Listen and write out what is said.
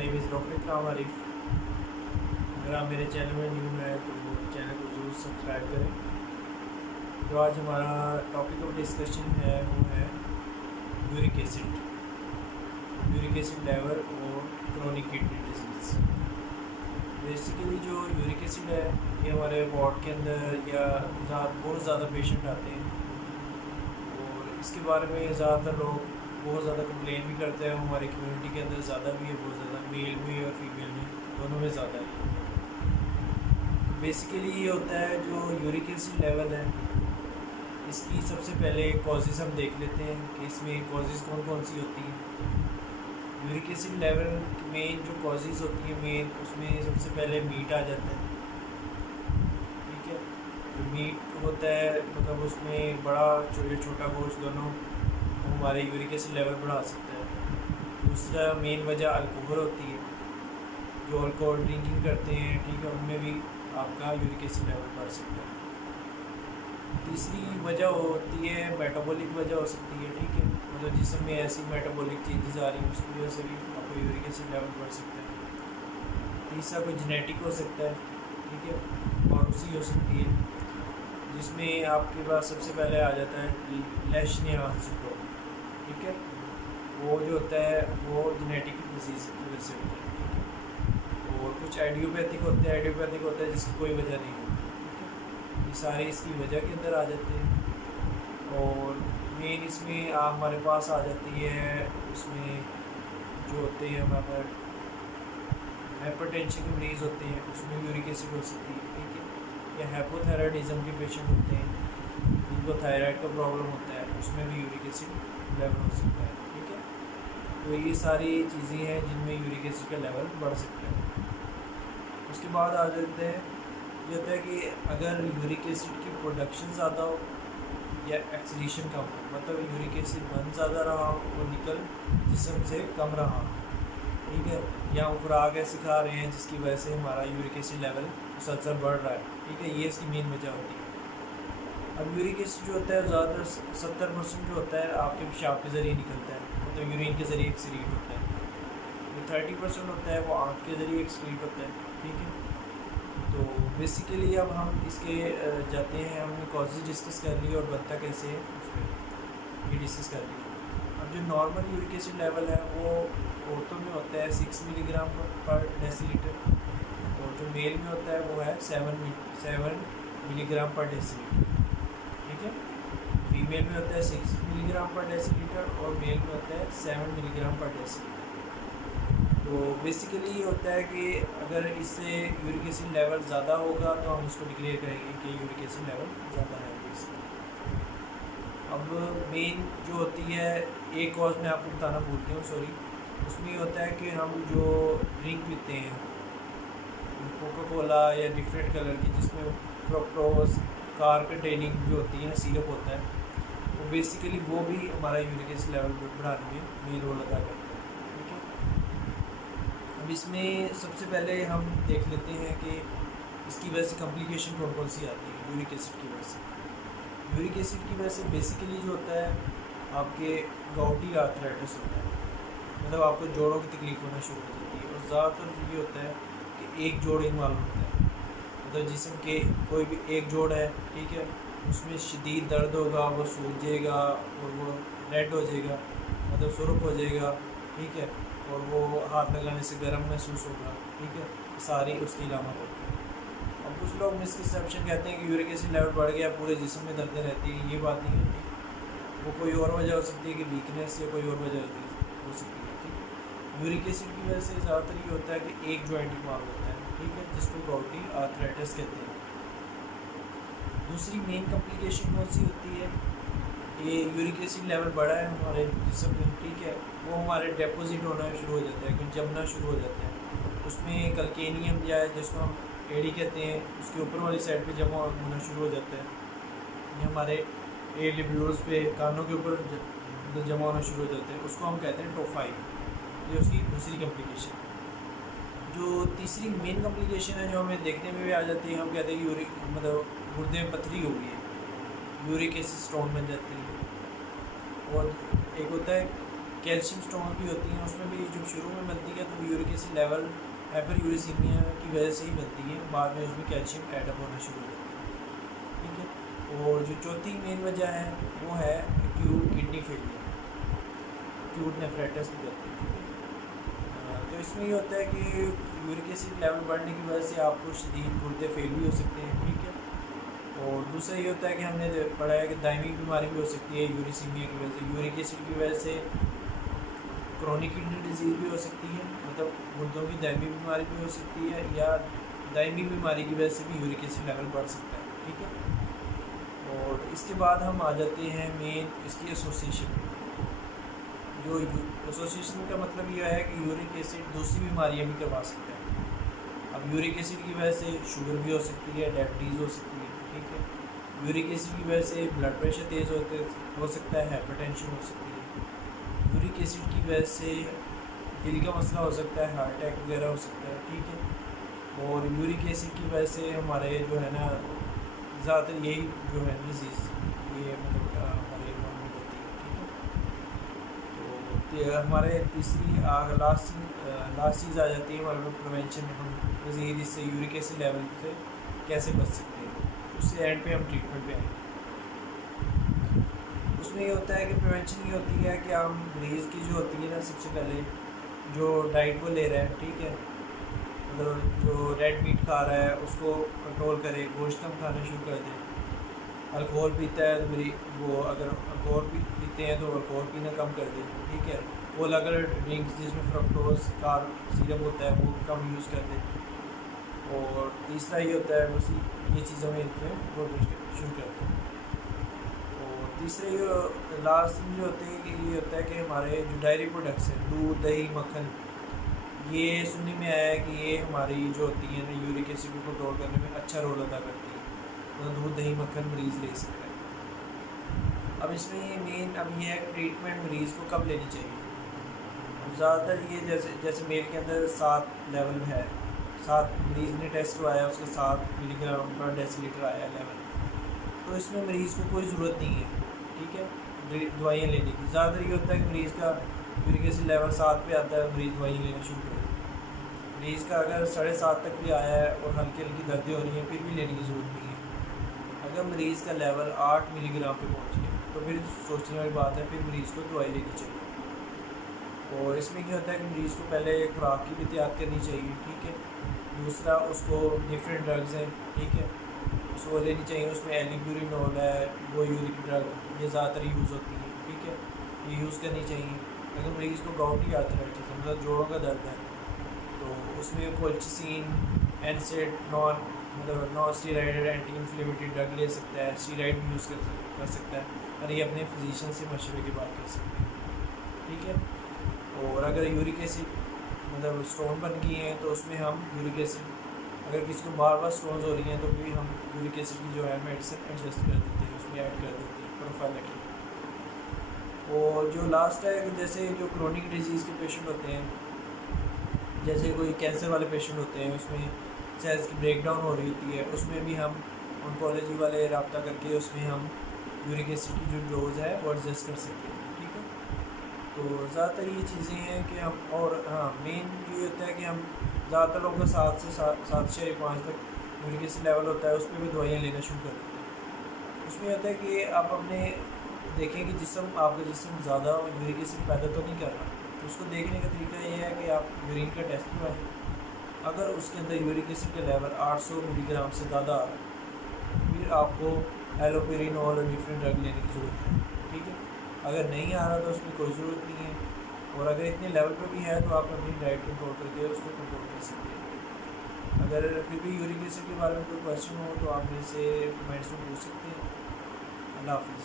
Name is doctor इकराम आरिफ। अगर आप मेरे चैनल में न्यू हैं तो चैनल को ज़रूर सब्सक्राइब करें। तो आज हमारा टॉपिक ऑफ डिस्कशन है वो है यूरिक एसिड लेवल और क्रोनिक किडनी डिजीज़। बेसिकली जो यूरिक एसिड है ये हमारे वार्ड के अंदर या बहुत ज़्यादा पेशेंट आते हैं और इसके बारे में ज़्यादातर लोग बहुत ज़्यादा कंप्लेन भी करते हैं। हमारी कम्युनिटी के अंदर ज़्यादा भी है, बहुत ज़्यादा, मेल में और फीमेल में दोनों में ज़्यादा है। बेसिकली ये होता है जो यूरिक एसिड लेवल है इसकी सबसे पहले कॉजेज़ हम देख लेते हैं कि इसमें कॉजेज़ कौन कौन सी होती हैं। यूरिक एसिड लेवल मेन जो कॉजेज़ होती है मेन उसमें सबसे पहले मीट आ जाता है। ठीक है, जो मीट होता है मतलब उसमें बड़ा छोटा गोश्त दोनों हमारे यूरिक एसिड लेवल बढ़ा सकता है। दूसरा मेन वजह अल्कोहल होती है, जो अल्कोहल ड्रिंकिंग करते हैं ठीक है उनमें भी आपका यूरिक एसिड लेवल बढ़ सकता है। तीसरी वजह होती है मेटाबॉलिक वजह हो सकती है। ठीक है, मतलब जिसम में ऐसी मेटाबॉलिक चेंजेस आ रही हैं उसकी वजह से भी आपको यूरिक एसिड लेवल बढ़ सकता है। तीसरा कोई जेनेटिक हो सकता है, ठीक है, और उसी हो सकती है जिसमें आपके पास सबसे पहले आ जाता है लेशनिया सिंड्रोम। ठीक है, वो जो होता है वो जेनेटिक डिजीज़ की वजह से होता है। ठीक है, और कुछ आइडियोपैथिक होता है जिसकी कोई वजह नहीं होती। ठीक है, ये सारे इसकी वजह के अंदर आ जाते हैं। और मेन इसमें हमारे पास आ जाती है उसमें जो होते हैं हमारे हाइपरटेंशन के मरीज़ होते हैं उसमें यूरिक एसिड हो सकती है। ठीक है, या हाइपोथायराइडिज्म के पेशेंट होते हैं जिनको थायराइड का प्रॉब्लम होता है उसमें भी यूरिक एसिड लेवल हो सकता है। ठीक है, तो ये सारी चीज़ें हैं जिनमें यूरिक एसिड का लेवल बढ़ सकता है। उसके बाद आ जाते हैं ये होता है कि अगर यूरिक एसिड की प्रोडक्शन ज़्यादा हो या एक्सक्रीशन कम हो, मतलब यूरिक एसिड बन ज़्यादा रहा हो और निकल जिस्म से कम रहा हो। ठीक है, या हम खुराक ऐसी खा रहे हैं जिसकी वजह से हमारा यूरिक एसिड लेवल मुसलसल बढ़ रहा है। ठीक है, ये इसकी मेन वजह होती है। अब यूरिक एसिड जो होता है ज़्यादातर 70% जो होता है आपके पेशाब के ज़रिए निकलता है, मतलब यूरिन के ज़रिए एक्सक्रीट होता है। जो 30% होता है वो आँख के ज़रिए एक्सक्रीट होता है। ठीक है, तो बेसिकली अब हम इसके जाते हैं, हमने कॉजेज डिस्कस कर लिए और बनता कैसे है उसमें ये डिस्कस कर लिया। अब जो नॉर्मल यूरिक एसिड लेवल है वो औरतों में होता है 6 मिलीग्राम पर डेसीलीटर और जो मेल में होता है वो है 7 मिलीग्राम पर डेसीलीटर। ठीक है, फीमेल में होता है 6 मिलीग्राम पर डेसीलीटर और मेल में होता है 7 मिलीग्राम पर डेसीलीटर। तो बेसिकली ये होता है कि अगर इससे यूरिक एसिड लेवल ज़्यादा होगा तो हम उसको डिक्लेयर करेंगे कि यूरिक एसिड लेवल ज़्यादा है इसका। अब मेन जो होती है एक कॉज मैं आपको बताना भूलती हूँ, सॉरी, उसमें ये होता है कि हम जो ड्रिंक पीते हैं कोका कोला या डिफरेंट कलर की जिसमें फ्रक्टोज कार कंटेनिंग जो होती है सिरप होता है, तो बेसिकली वो भी हमारा यूरिक एसिड लेवल बढ़ाने में मेन रोल अदा करता है। ठीक है, अब इसमें सबसे पहले हम देख लेते हैं कि इसकी वजह से कॉम्प्लिकेशन कौन कौन सी आती है यूरिक एसिड की वजह से। यूरिक एसिड की वजह से बेसिकली जो होता है आपके गाउटी आर्थराइटिस होता है, मतलब आपको जोड़ों की तकलीफ होना शुरू हो जाती है। और ज़्यादातर ये होता है कि एक जोड़ इन्वॉल्व होता है, मतलब जिस्म के कोई भी एक जोड़ है, ठीक है, उसमें शदीद दर्द होगा, वो सूज जाएगा और वो रेड हो जाएगा, मतलब सुरख हो जाएगा। ठीक है, और वो हाथ लगाने से गर्म महसूस होगा। ठीक है, सारी उसकी अलामत होती है। अब कुछ लोग मिसकंसेप्शन कहते हैं कि यूरिक एसिड लेवल बढ़ गया पूरे जिस्म में दर्द रहती है, ये बात नहीं होती। वो कोई और वजह हो सकती है कि वीकनेस या कोई और वजह हो सकती है। ठीक है, यूरिक एसिड की वजह से ज़्यादातर ये होता है कि एक जॉइंट इन्वॉल्व होता है। ठीक है, जिसको गाउटी आर्थराइटिस कहते हैं। दूसरी मेन कॉम्प्लिकेशन कौन सी होती है, ये यूरिक एसिड लेवल बढ़ा है हमारे जिस्म में, ठीक है, वो हमारे डिपॉजिट होना शुरू हो जाता है, कुछ जमना शुरू हो जाता है। उसमें कल्केनियम या जिसको हम एडी कहते हैं उसके ऊपर वाली साइड पे जमा होना शुरू हो जाता है। ये हमारे एयर लिब्यूल्स पे कानों के ऊपर जमा होना शुरू हो जाता है, उसको हम कहते हैं टोफाई। ये उसकी दूसरी कॉम्प्लिकेशन। जो तीसरी मेन कॉम्प्लिकेशन है जो हमें देखने में भी आ जाती है, हम कहते हैं यूरिक मतलब गुर्दे में पथरी हो गई है, यूरिक एसिड स्टोन बन जाती है। और एक होता है कैल्शियम स्टोन भी होती हैं, उसमें भी जब शुरू में बनती है तो यूरिक एसिड लेवल हाइपरयूरिसीमिया की वजह से ही बनती है, बाद में उसमें कैल्शियम एडअप होना शुरू हो जाता है, ठीक है। और जो चौथी मेन वजह है वो है acute kidney failure, acute nephritis भी कहते हैं। तो इसमें ये होता है कि यूरिक एसिड लेवल बढ़ने की वजह से आपको शदीद गुर्दे फेल भी हो सकते हैं, ठीक है। और दूसरा ये होता है कि हमने पढ़ा है कि दायमी बीमारी भी हो सकती है यूरिसीमिया की वजह से, यूरिक एसिड की वजह से क्रोनिक किडनी डिजीज़ भी हो सकती है, मतलब गुर्दों की दायमी बीमारी भी हो सकती है, या दायमी बीमारी की वजह से भी यूरिक एसिड लेवल बढ़ सकता है, ठीक है। और इसके बाद हम आ जाते हैं मेन इसकी एसोसिएशन। जो एसोसिएशन का मतलब यह है कि यूरिक एसिड दूसरी बीमारियाँ भी करवा सकता है। अब यूरिक एसिड की वजह से शुगर भी हो सकती है, डायबिटीज़ हो सकती है, ठीक है। यूरिक एसिड की वजह से ब्लड प्रेशर तेज़ हो सकता है, हाइपरटेंशन हो सकती है। यूरिक एसिड की वजह से दिल का मसला हो सकता है, हार्ट अटैक वगैरह हो सकता है, ठीक है। और यूरिक एसिड की वजह से हमारे जो है ना ज़्यादातर यही जो है डिजीज़ ये मतलब हमारे इन्वायरमेंट होती है, ठीक है। तो हमारे तीसरी लास्ट चीज़ आ जाती है हमारे पास प्रिवेंशन। हम मज़ीद इससे यूरिक एसिड लेवल से कैसे बच सकते हैं, उससे एंड पे हम ट्रीटमेंट पे आएंगे। उसमें ये होता है कि प्रिवेंशन ये होती है कि हम मरीज़ की जो होती है ना, सबसे पहले जो डाइट वो ले रहा है, ठीक है, मतलब जो रेड मीट खा रहा है उसको कंट्रोल करे, गोश्त कम खाना शुरू कर दे। अल्कोहल पीता है तो मेरी वो अगर अल्कोहल पीते हैं तो अल्कोहल पीना कम कर दे, ठीक है। वो अगर ड्रिंक्स जिसमें फ्रक्टोज का सिरप होता है वो कम यूज़ कर दे। और तीसरा ये होता है बस ये चीज़ों में इनमें प्रोग्रेस शुरू करते हैं। और तीसरे ये लास्ट थिंग जो होते हैं कि ये होता है कि हमारे जो डायरी प्रोडक्ट्स हैं, दूध दही मक्खन, ये सुनने में आया है कि ये हमारी जो होती है ना यूरिक एसिड को कंट्रोल करने में अच्छा रोल अदा करती है। तो दूध दही मक्खन मरीज़ ले सकता है। अब इसमें ये मेन अब ये है ट्रीटमेंट मरीज़ को कब लेनी चाहिए। ज़्यादातर ये जैसे मेल के अंदर 7 लेवल है, 7 मरीज़ ने टेस्ट करवाया, उसका 7 मिलीग्राम पर डेसीलीटर आया लेवल, तो इसमें मरीज़ को कोई ज़रूरत नहीं है, ठीक है, दवाइयाँ लेने की। ज़्यादातर ये होता है कि मरीज़ का यूरिक एसिड लेवल 7 पे आता है, मरीज़ दवाइयाँ लेना शुरू कर देता है। मरीज़ का अगर 7.5 तक भी आया है और हल्की हल्की दर्दें हो रही हैं फिर भी लेने की ज़रूरत नहीं है। अगर मरीज़ का लेवल 8 मिलीग्राम पे पहुँच गया तो फिर सोचने वाली बात है, फिर मरीज़ को दवाई लेनी चाहिए। और इसमें क्या होता है कि मरीज़ को पहले खुराक की भी एहतियात करनी चाहिए, ठीक है। दूसरा उसको डिफरेंट ड्रग्स हैं, ठीक है, उसको लेनी चाहिए। उसमें एलिब्यूरिनोल है, वो यूरिक ड्रग, ये ज़्यादातर यूज़ होती है, ठीक है, ये यूज़ करनी चाहिए। अगर मरीज़ को गाउटी आर्थराइटिस है, मतलब जोड़ों का दर्द है, तो उसमें colchicine, एनसेड, non steroid anti inflammatory drug ले सकता है, स्टीराइड भी यूज़ कर सकता है, और ये अपने फिजिशियन से मशवरे की बात कर सकते हैं, ठीक है। और अगर यूरिक एसिड मतलब स्टोन बन गई हैं तो उसमें हम यूरिक एसिड, अगर किसी को बार बार स्टोन्स हो रही हैं तो भी हम यूरिक एसिड की जो है मेडिसिन एडजस्ट कर देते हैं, उसमें ऐड कर देते हैं प्रोफाइलैक्टिक। और जो लास्ट है कि जैसे जो क्रोनिक डिजीज़ के पेशेंट होते हैं, जैसे कोई कैंसर वाले पेशेंट होते हैं, उसमें सेल्स की ब्रेकडाउन हो रही होती है, उसमें भी हम ऑन्कोलॉजी वाले रब्ता करके उसमें हम यूरिक एसिड की जो डोज़ है वो एडजस्ट कर सकते हैं, ठीक है। तो ज़्यादातर ये चीज़ें हैं कि हम, और हाँ मेन ये होता है कि हम ज़्यादातर लोगों का 7 से 5 तक यूरिक एसिड लेवल होता है, उस पर भी दवाइयाँ लेना शुरू कर देते हैं। उसमें होता है कि आप अपने देखें कि आपका जिस्म ज़्यादा यूरिक एसिड पैदा तो नहीं कर रहा, तो उसको देखने का तरीका ये है कि आप यूरिन का टेस्ट करवाएं। अगर उसके अंदर यूरिक एसिड का लेवल 800 मिलीग्राम से ज़्यादा आ रहा है, फिर आपको एलोपेरिनोल और डिफरेंट ड्रग लेने की ज़रूरत है, ठीक है। अगर नहीं आ रहा तो उसमें कोई ज़रूरत नहीं है। और अगर इतने लेवल पर भी है तो आप अपनी डाइट कंट्रोल करके उसको कंट्रोल कर सकते हैं। अगर फिर भी यूरिक एसिड के बारे में कोई क्वेश्चन हो तो आप मेरे से कमेंट्स में पूछ सकते हैं। अल्लाह हाफ़िज़।